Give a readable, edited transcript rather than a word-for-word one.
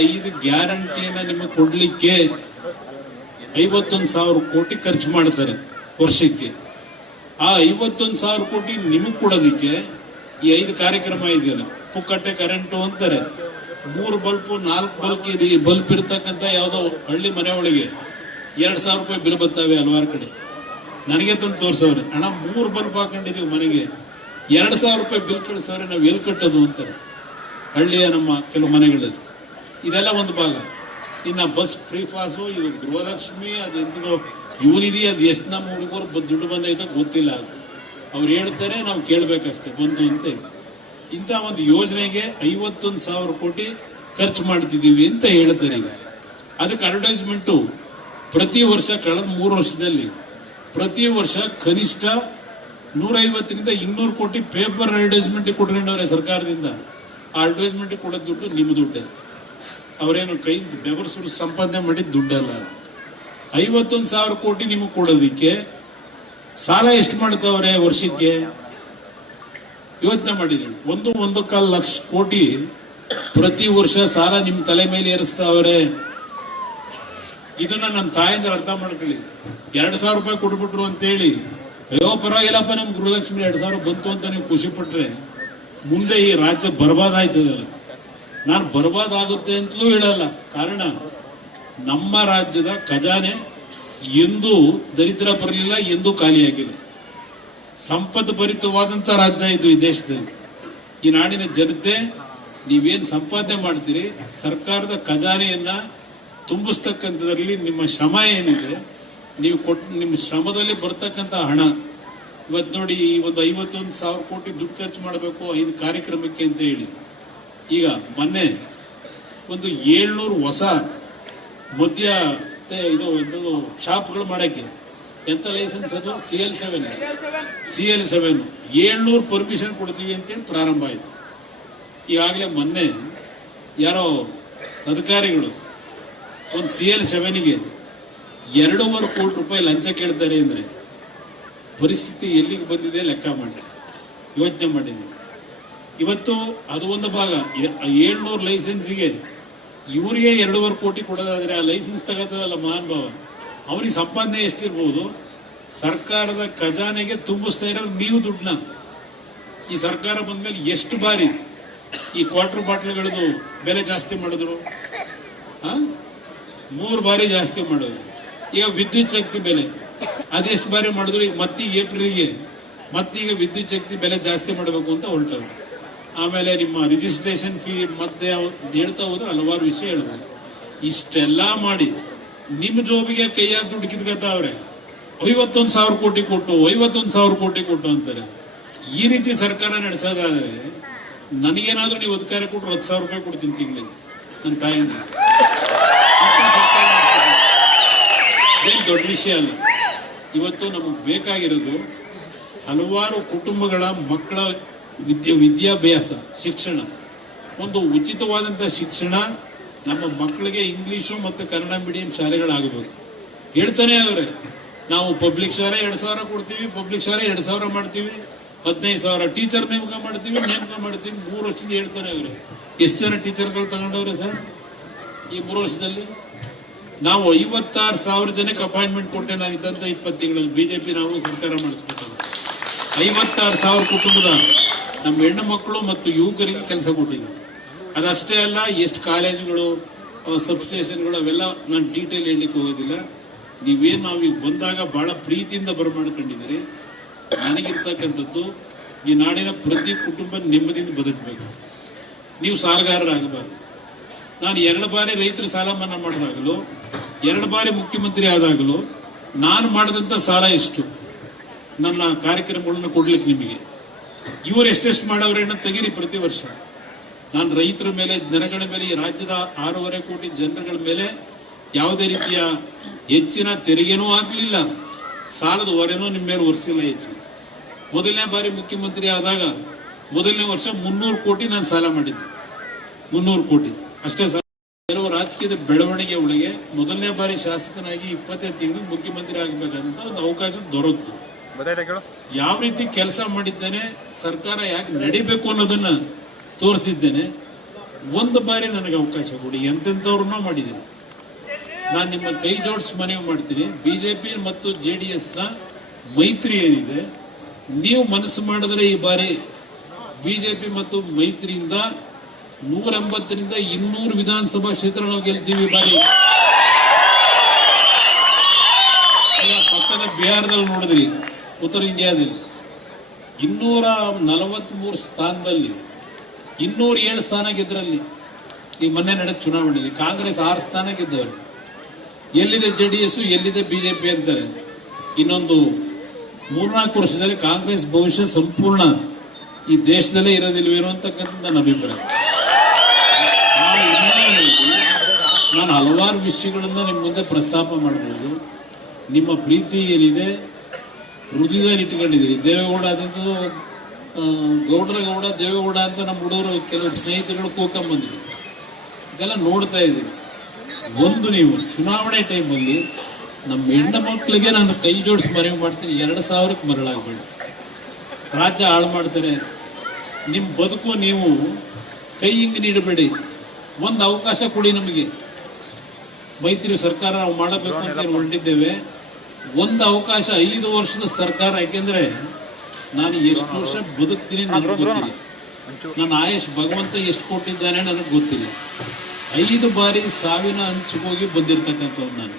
5 ಗ್ಯಾರಂಟಿಯನ್ನ ನಿಮಗೆ ಕೊಡ್ಲಿಕ್ಕೆ 51,000 ಕೋಟಿ ಖರ್ಚು ಮಾಡ್ತಾರೆ ವರ್ಷಕ್ಕೆ. ಆ 51,000 ಕೋಟಿ ನಿಮಗ್ ಕೊಡೋದಿಕ್ಕೆ ಈ 5 ಕಾರ್ಯಕ್ರಮ ಇದೆಯಲ್ಲ, ಪುಕ್ಕಟ್ಟೆ ಕರೆಂಟು ಅಂತಾರೆ, 3 ಬಲ್ಬ್ 4 ಬಲ್ಬ್ ಇರ್ತಕ್ಕಂಥ ಯಾವ್ದೋ ಹಳ್ಳಿ ಮನೆ ಒಳಗೆ 2,000 ರೂಪಾಯಿ ಬಿಲ್ ಬರ್ತವೆ ಹಲವಾರು ಕಡೆ. ನನಗೆ ತಂದು ತೋರ್ಸವ್ರೆ, ಅಣ್ಣ 3 ಬಲ್ಬ್ ಹಾಕೊಂಡಿದೀವಿ ಮನೆಗೆ 2,000 ರೂಪಾಯಿ ಬಿಲ್ ಕಳಿಸವ್ರೆ, ನಾವು ಎಲ್ಲಿ ಕಟ್ಟೋದು ಅಂತಾರೆ ಹಳ್ಳಿಯ ನಮ್ಮ ಕೆಲವು ಮನೆಗಳಲ್ಲಿ. ಇದೆಲ್ಲ ಒಂದು ಭಾಗ. ಇನ್ನ ಬಸ್ ಫ್ರೀ ಪಾಸು, ಇದು ಗೃಹಲಕ್ಷ್ಮಿ, ಅದೆಂತದೋ ಇವನಿದೆ, ಅದು ಎಷ್ಟು ನಮ್ಮ ಹುಡುಗರು ದುಡ್ಡು ಬಂದೈತೆ ಗೊತ್ತಿಲ್ಲ. ಅದು ಅವ್ರು ಹೇಳ್ತಾರೆ, ನಾವು ಕೇಳಬೇಕಷ್ಟೇ ಬಂತು ಅಂತ. ಇಂಥ ಒಂದು ಯೋಜನೆಗೆ 51,000 ಕೋಟಿ ಖರ್ಚು ಮಾಡ್ತಿದ್ದೀವಿ ಅಂತ ಹೇಳ್ತಾರೆ. ಈಗ ಅದಕ್ಕೆ ಅಡ್ವರ್ಟೈಸ್ಮೆಂಟು ಪ್ರತಿ ವರ್ಷ ಕಳೆದ 3 ವರ್ಷದಲ್ಲಿ ಪ್ರತಿ ವರ್ಷ ಕನಿಷ್ಠ 150ರಿಂದ 200 ಕೋಟಿ ಪೇಪರ್ ಅಡ್ವರ್ಟೈಸ್ಮೆಂಟ್ ಕೊಟ್ಕೊಂಡವ್ರೆ ಸರ್ಕಾರದಿಂದ. ಆ ಅಡ್ವರ್ಟೈಸ್ಮೆಂಟ್ ಕೊಡೋದು ದುಡ್ಡು ನಿಮ್ಮ ದುಡ್ಡೇ, ಅವರೇನು ಕೈ ಬೆವರ್ಸುರು ಸಂಪಾದನೆ ಮಾಡಿದ ದುಡ್ಡಲ್ಲ. 51,000 ಕೋಟಿ ನಿಮಗೆ ಕೊಡೋದಿಕ್ಕೆ ಸಾಲ ಎಷ್ಟು ಮಾಡ್ತಾವ್ರೆ ವರ್ಷಕ್ಕೆ ಯೋಚನೆ ಮಾಡಿದ್ರಿ. 1.25 ಲಕ್ಷ ಕೋಟಿ ಪ್ರತಿ ವರ್ಷ ಸಾಲ ನಿಮ್ ತಲೆ ಮೇಲೆ ಏರಿಸ್ತಾವ್ರೆ. ಇದನ್ನ ನನ್ನ ತಾಯಿಂದ ಅರ್ಥ ಮಾಡ್ಕೊಳ್ಳಿ. 2,000 ರೂಪಾಯಿ ಕೊಟ್ಬಿಟ್ರು ಅಂತೇಳಿ ಅಯ್ಯೋ ಪರವಾಗಿಲ್ಲಪ್ಪ ನಮ್ ಗೃಹಲಕ್ಷ್ಮಿ 2,000 ಬಂತು ಅಂತ ನೀವು ಖುಷಿ ಪಟ್ರೆ ಮುಂದೆ ಈ ರಾಜ್ಯ ಬರ್ಬಾದ್ ಆಯ್ತದಲ್ಲ. ನಾನು ಬರ್ಬಾದ್ ಆಗುತ್ತೆ ಅಂತಲೂ ಹೇಳಲ್ಲ. ಕಾರಣ ನಮ್ಮ ರಾಜ್ಯದ ಖಜಾನೆ ಎಂದೂ ದರಿದ್ರ ಬರಲಿಲ್ಲ, ಎಂದೂ ಖಾಲಿಯಾಗಿಲ್ಲ. ಸಂಪತ್ತು ಭರಿತವಾದಂತ ರಾಜ್ಯ ಇದು ಈ ದೇಶದಲ್ಲಿ. ಈ ನಾಡಿನ ಜನತೆ ನೀವೇನ್ ಸಂಪಾದನೆ ಮಾಡ್ತೀರಿ, ಸರ್ಕಾರದ ಖಜಾನೆಯನ್ನ ತುಂಬಿಸ್ತಕ್ಕಂಥದ್ರಲ್ಲಿ ನಿಮ್ಮ ಶ್ರಮ ಏನಿದೆ, ನೀವು ನಿಮ್ಮ ಶ್ರಮದಲ್ಲಿ ಬರ್ತಕ್ಕಂಥ ಹಣ. ಇವತ್ತು ನೋಡಿ, ಈ ಒಂದು 51,000 ಕೋಟಿ ದುಡ್ಡು ಖರ್ಚು ಮಾಡಬೇಕು 5 ಕಾರ್ಯಕ್ರಮಕ್ಕೆ ಅಂತ ಹೇಳಿ. ಈಗ ಮೊನ್ನೆ ಒಂದು 700 ಹೊಸ ಮದ್ಯ ಇದು ಶಾಪ್ಗಳು ಮಾಡಕ್ಕೆ ಎಂತ ಲೈಸೆನ್ಸ್, ಅದು CL7 700 ಪರ್ಮಿಷನ್ ಕೊಡ್ತೀವಿ ಅಂತೇಳಿ ಪ್ರಾರಂಭ ಆಯ್ತು. ಈಗಾಗಲೇ ಮೊನ್ನೆ ಯಾರೋ ಅಧಿಕಾರಿಗಳು ಒಂದು CL7ಗೆ 2.5 ಕೋಟಿ ರೂಪಾಯಿ ಲಂಚ ಕೇಳ್ತಾರೆ ಅಂದ್ರೆ ಪರಿಸ್ಥಿತಿ ಎಲ್ಲಿಗೆ ಬಂದಿದೆ ಲೆಕ್ಕ ಮಾಡಿ, ಯೋಚನೆ ಮಾಡಿದ್ವಿ. ಇವತ್ತು ಅದು ಒಂದು ಭಾಗ. 700 ಲೈಸೆನ್ಸ್ಗೆ ಇವರಿಗೆ 2.5 ಕೋಟಿ ಕೊಡೋದಾದ್ರೆ ಆ ಲೈಸೆನ್ಸ್ ತಗೋತದಲ್ಲ ಮಹಾನ್ ಭಾವ, ಅವನಿಗೆ ಸಂಪಾದನೆ ಎಷ್ಟಿರ್ಬೋದು? ಸರ್ಕಾರದ ಖಜಾನೆಗೆ ತುಂಬಿಸ್ತಾ ಇರೋರು ನೀವು ದುಡ್ಡನ್ನ. ಈ ಸರ್ಕಾರ ಬಂದ್ಮೇಲೆ ಎಷ್ಟು ಬಾರಿ ಈ ಕ್ವಾರ್ಟರ್ ಬಾಟ್ಲ್ಗಳದ್ದು ಬೆಲೆ ಜಾಸ್ತಿ ಮಾಡಿದ್ರು? 3 ಬಾರಿ ಜಾಸ್ತಿ ಮಾಡೋದು. ಈಗ ವಿದ್ಯುತ್ ಶಕ್ತಿ ಬೆಲೆ ಅದೆಷ್ಟು ಬಾರಿ ಮಾಡಿದ್ರು? ಈಗ ಮತ್ತೀಗ ಏಪ್ರಿಲ್ಗೆ ಮತ್ತೀಗ ವಿದ್ಯುತ್ ಶಕ್ತಿ ಬೆಲೆ ಜಾಸ್ತಿ ಮಾಡಬೇಕು ಅಂತ ಹೊರಟರು. ಆಮೇಲೆ ನಿಮ್ಮ ರಿಜಿಸ್ಟ್ರೇಷನ್ ಫೀ ಮತ್ತೆ ಹೇಳ್ತಾ ಹೋದ್ರೆ ಹಲವಾರು ವಿಷಯ ಹೇಳ್ಬೋದು. ಇಷ್ಟೆಲ್ಲ ಮಾಡಿ ನಿಮ್ಮ ಜೋಬಿಗೆ ಕೈಯಾಗಿ ದುಡ್ಡು ಕಿತ್ಕೊತಾವ್ರೆ. 51,000 ಕೋಟಿ ಕೊಟ್ಟು 51,000 ಕೋಟಿ ಕೊಟ್ಟು ಅಂತಾರೆ. ಈ ರೀತಿ ಸರ್ಕಾರ ನಡೆಸೋದಾದ್ರೆ ನನಗೇನಾದ್ರೂ ನೀವು ಅಧಿಕಾರ ಕೊಟ್ಟರು 10,000 ರೂಪಾಯಿ ಕೊಡ್ತೀನಿ ತಿಂಗಳಿಗೆ ನನ್ನ ತಾಯಿಂದ. ಏನ್ ದೊಡ್ಡ ವಿಷಯ ಅಲ್ಲ. ಇವತ್ತು ನಮಗೆ ಬೇಕಾಗಿರೋದು ಹಲವಾರು ಕುಟುಂಬಗಳ ಮಕ್ಕಳ ವಿದ್ಯಾಭ್ಯಾಸ, ಶಿಕ್ಷಣ, ಒಂದು ಉಚಿತವಾದಂಥ ಶಿಕ್ಷಣ. ನಮ್ಮ ಮಕ್ಕಳಿಗೆ ಇಂಗ್ಲಿಷು ಮತ್ತು ಕನ್ನಡ ಮೀಡಿಯಂ ಶಾಲೆಗಳಾಗಬೇಕು. ಹೇಳ್ತಾನೆ ಅವ್ರೆ, ನಾವು ಪಬ್ಲಿಕ್ ಶಾಲೆ 2,000 ಕೊಡ್ತೀವಿ, ಪಬ್ಲಿಕ್ ಶಾಲೆ 2,000 ಮಾಡ್ತೀವಿ, 15,000 ಟೀಚರ್ ನೇಮಕ ಮಾಡ್ತೀವಿ 3 ವರ್ಷದಿಂದ ಹೇಳ್ತಾನೆ ಅವ್ರೆ. ಎಷ್ಟು ಜನ ಟೀಚರ್ಗಳು ತಗೊಂಡವ್ರೆ ಸರ್ ಈ 3 ವರ್ಷದಲ್ಲಿ? ನಾವು 56,000 ಜನಕ್ಕೆ ಅಪಾಯಿಂಟ್ಮೆಂಟ್ ಕೊಟ್ಟೆ. ನಾನು ಇದ್ದಂತ 20 ತಿಂಗಳಲ್ಲಿ ಬಿಜೆಪಿ ನಾವು ಸರ್ಕಾರ ಮಾಡಿಸ್ಬೇಕು. 56,000 ಕುಟುಂಬದ ನಮ್ಮ ಹೆಣ್ಣು ಮಕ್ಕಳು ಮತ್ತು ಯುವಕರಿಗೆ ಕೆಲಸ ಕೊಟ್ಟಿದ್ದೀವಿ. ಅದಷ್ಟೇ ಅಲ್ಲ, ಎಷ್ಟು ಕಾಲೇಜುಗಳು, ಸಬ್ಸ್ಟೇಷನ್ಗಳು, ಅವೆಲ್ಲ ನಾನು ಡೀಟೇಲ್ ಹೇಳಲಿಕ್ಕೆ ಹೋಗೋದಿಲ್ಲ. ನೀವೇನು ನಾವೀಗ ಬಂದಾಗ ಬಹಳ ಪ್ರೀತಿಯಿಂದ ಬರಮಾಡ್ಕೊಂಡಿದ್ದೀರಿ. ನನಗಿರ್ತಕ್ಕಂಥದ್ದು ಈ ನಾಡಿನ ಪ್ರತಿ ಕುಟುಂಬ ನೆಮ್ಮದಿಯಿಂದ ಬದುಕಬೇಕು. ನೀವು ಸಾಲಗಾರರಾಗಬಾರ್ದು. ನಾನು 2 ಬಾರಿ ರೈತರ ಸಾಲ ಮನ್ನಾ ಮಾಡಿದಾಗಲೂ, 2 ಬಾರಿ ಮುಖ್ಯಮಂತ್ರಿ ಆದಾಗಲೂ ನಾನು ಮಾಡಿದಂಥ ಸಾಲ ಎಷ್ಟು, ನನ್ನ ಕಾರ್ಯಕ್ರಮಗಳನ್ನ ಕೊಡ್ಲಿಕ್ಕೆ ನಿಮಗೆ. ಇವರು ಎಷ್ಟೆಷ್ಟು ಮಾಡವ್ರೆ ಅನ್ನೋದು ತೆಗೀರಿ ಪ್ರತಿ ವರ್ಷ. ನಾನು ರೈತರ ಮೇಲೆ, ಜನಗಳ ಮೇಲೆ, ಈ ರಾಜ್ಯದ 6.5 ಕೋಟಿ ಜನಗಳ ಮೇಲೆ ಯಾವುದೇ ರೀತಿಯ ಹೆಚ್ಚಿನ ತೆರಿಗೆನೂ ಹಾಕಲಿಲ್ಲ, ಸಾಲದ ಹೊರೆನೂ ನಿಮ್ಮ ಮೇಲೆ ಹೊರಿಸಿಲ್ಲ ಹೆಚ್ಚು. ಮೊದಲನೇ ಬಾರಿ ಮುಖ್ಯಮಂತ್ರಿ ಆದಾಗ ಮೊದಲನೇ ವರ್ಷ 300 ಕೋಟಿ ನಾನು ಸಾಲ ಮಾಡಿದ್ದೆ. 300 ಕೋಟಿ ಅಷ್ಟೇ ಸಾಲ. ಕೆಲವು ರಾಜಕೀಯದ ಬೆಳವಣಿಗೆ ಒಳಗೆ ಮೊದಲನೇ ಬಾರಿ ಶಾಸಕನಾಗಿ 25 ತಿಂಗಳು ಮುಖ್ಯಮಂತ್ರಿ ಆಗಬೇಕಂತ ಒಂದು ಅವಕಾಶ ದೊರಕಿತು. ಯಾವ ರೀತಿ ಕೆಲಸ ಮಾಡಿದ್ದೇನೆ, ಸರ್ಕಾರ ಯಾಕೆ ನಡಿಬೇಕು ಅನ್ನೋದನ್ನ ತೋರಿಸಿದ್ದೇನೆ. ಒಂದು ಬಾರಿ ನನಗೆ ಅವಕಾಶ ಕೊಡಿ, ಎಂತೆಂಥವ್ರನ್ನ ಮಾಡಿದ್ದೀನಿ. ನಾನು ನಿಮ್ಮ ಕೈ ಜೋಡಿಸಿ ಮನವಿ ಮಾಡ್ತೀನಿ, ಬಿಜೆಪಿ ಮತ್ತು JDSನ ಮೈತ್ರಿ ಏನಿದೆ, ನೀವು ಮನಸ್ಸು ಮಾಡಿದ್ರೆ ಈ ಬಾರಿ ಬಿಜೆಪಿ ಮತ್ತು ಮೈತ್ರಿಯಿಂದ 180ರಿಂದ 200 ವಿಧಾನಸಭಾ ಕ್ಷೇತ್ರ ನಾವು ಗೆಲ್ತೀವಿ ಈ ಬಾರಿ. ಪಕ್ಕದ ಬಿಹಾರದಲ್ಲಿ ನೋಡಿದ್ರಿ, ಉತ್ತರ ಇಂಡಿಯಾದಲ್ಲಿ 243 ಸ್ಥಾನದಲ್ಲಿ 207 ಸ್ಥಾನ ಗೆದ್ರಲ್ಲಿ. ಈ ಮೊನ್ನೆ ನಡೆದ ಚುನಾವಣೆಯಲ್ಲಿ ಕಾಂಗ್ರೆಸ್ 6 ಸ್ಥಾನ ಗೆದ್ದವರು. ಎಲ್ಲಿದೆ JDS, ಎಲ್ಲಿದೆ ಬಿಜೆಪಿ ಅಂತಾರೆ. ಇನ್ನೊಂದು 3-4 ವರ್ಷದಲ್ಲಿ ಕಾಂಗ್ರೆಸ್ ಭವಿಷ್ಯ ಸಂಪೂರ್ಣ ಈ ದೇಶದಲ್ಲೇ ಇರೋದಿಲ್ವೇನೋ ಅಂತಕ್ಕಂಥ ನನ್ನ ಅಭಿಪ್ರಾಯ. ಆ ಹಿನ್ನೆಲೆಯಲ್ಲಿ ನಾನು ಹಲವಾರು ವಿಷಯಗಳನ್ನ ನಿಮ್ಮ ಮುಂದೆ ಪ್ರಸ್ತಾಪ ಮಾಡಬಹುದು. ನಿಮ್ಮ ಪ್ರೀತಿ ಏನಿದೆ ಹೃದಯದಲ್ಲಿ ಇಟ್ಕೊಂಡಿದ್ದೀರಿ. ದೇವೇಗೌಡ ಅದಂತೂ ಗೌಡ್ರ ಗೌಡ ದೇವೇಗೌಡ ಅಂತ ನಮ್ಮ ಹುಡುಗರು ಕೆಲವು ಸ್ನೇಹಿತರುಗಳು ಕೂಕೊಂಡ್ಬಂದಿದ್ರು. ಇದೆಲ್ಲ ನೋಡ್ತಾ ಇದ್ದೀನಿ. ಒಂದು ನೀವು ಚುನಾವಣೆ ಟೈಮಲ್ಲಿ ನಮ್ಮ ಹೆಣ್ಣು ಮಕ್ಕಳಿಗೆ ನಾನು ಕೈ ಜೋಡಿಸಿ ಮನವಿ ಮಾಡ್ತೀನಿ, 2000ಕ್ಕೆ ಮರಳಾಗಬೇಡಿ. ರಾಜ್ಯ ಹಾಳು ಮಾಡ್ತಾರೆ. ನಿಮ್ಮ ಬದುಕು ನೀವು ಕೈ ಹಿಂಗೆ ನೀಡಬೇಡಿ. ಒಂದು ಅವಕಾಶ ಕೊಡಿ ನಮಗೆ. ಮೈತ್ರಿ ಸರ್ಕಾರ ನಾವು ಮಾಡಬೇಕು ಅಂತ ಹೊರಟಿದ್ದೇವೆ. ಒಂದು ಅವಕಾಶ, 5 ವರ್ಷದ ಸರ್ಕಾರ. ಯಾಕೆಂದ್ರೆ ನಾನು ಎಷ್ಟು ವರ್ಷ ಬದುಕ್ತೀನಿ ನನಗೆ ಗೊತ್ತಿಲ್ಲ. ನನ್ನ ಆಯುಷ್ ಭಗವಂತ ಎಷ್ಟು ಕೊಟ್ಟಿದ್ದಾನೆ ನನಗೆ ಗೊತ್ತಿಲ್ಲ. 5 ಬಾರಿ ಸಾವಿನ ಅಂಚಿಗೆ ಹೋಗಿ ಬಂದಿರ್ತಕ್ಕಂಥವ್ರು ನಾನು.